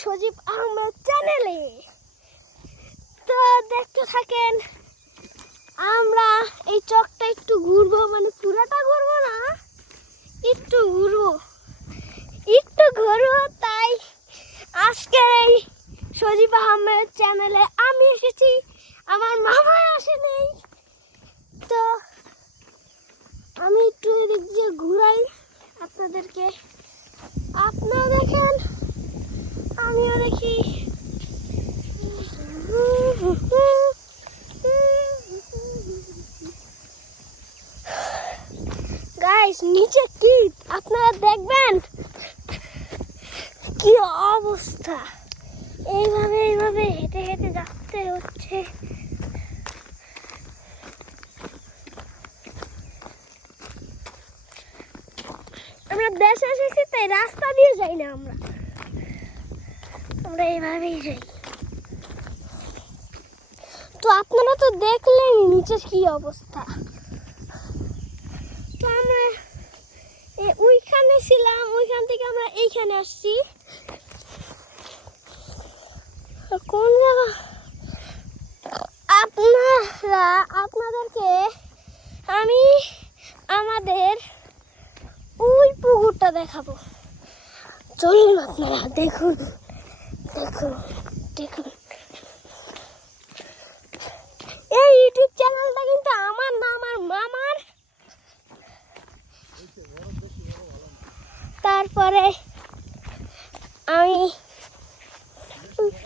সজীব আহমেদ চ্যানেলে। তো দেখতে থাকেন, আমরা এই চকটা একটু ঘুরবো, মানে পুরাটা ঘুরবো না, একটু ঘুরবো। তাই আজকের এই সজীব আহমেদ চ্যানেলে আমি এসেছি, আমার মামা আসেনি। তো আমি একটু এদিক দিয়ে ঘুরাই আপনাদেরকে, আপনারা দেখেন আমিও দেখি। গাইস, নিচে কি আপনারা দেখবেন কি অবস্থা। এইভাবে হেঁটে হেঁটে যাচ্ছে হচ্ছে। আমরা দেশে এসেছি, তাই রাস্তা দিয়ে যাই না, আমরা এইভাবেই যাই। তো আপনারা তো দেখলেন নিচে কি অবস্থা। তো আমরা ওইখানে ছিলাম, ওইখান থেকে আমরা এইখানে আসছি। কোন জায়গা আপনাদেরকে আমি আমাদের ওই পুকুরটা দেখাবো। চলুন আপনারা দেখুন। এই ইউটিউব চ্যানেলটা কিন্তু আমার না, আমার মামার। তারপরে আমি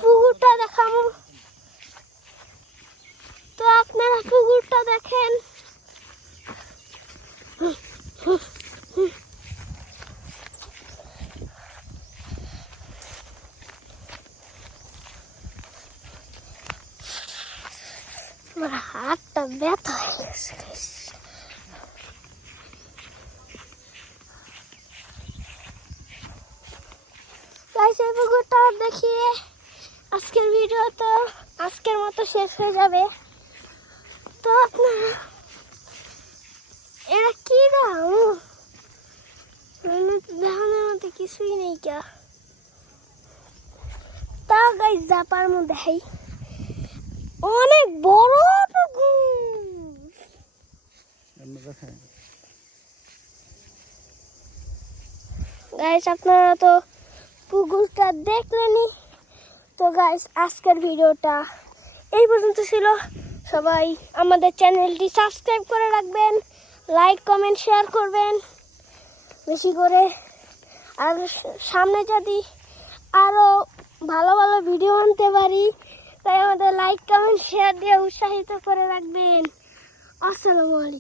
পুকুরটা দেখাবো, তো আপনারা পুকুরটা দেখেন। আমার হাতটা ব্যথা হয়ে গেছে। এই পুকুরটা দেখিয়ে আজকের ভিডিও তো আজকের মতো শেষ হয়ে যাবে। তো আপনারা এরা কি দেখানোর মতো কিছুই নেই কা। তা গাইস জাপার মধ্যে দেখাই, অনেক বড় পুকুর। গাইস আপনারা তো পুকুরটা দেখলেনই। তো গাইস আজকের ভিডিওটা এই পর্যন্ত ছিল। সবাই আমাদের চ্যানেলটি সাবস্ক্রাইব করে রাখবেন, লাইক কমেন্ট শেয়ার করবেন বেশি করে। আর সামনে যদি আরও ভালো ভালো ভিডিও আনতে পারি, তাই আমাদের লাইক কমেন্ট শেয়ার দিয়ে উৎসাহিত করে রাখবেন। আসসালামু আলাইকুম।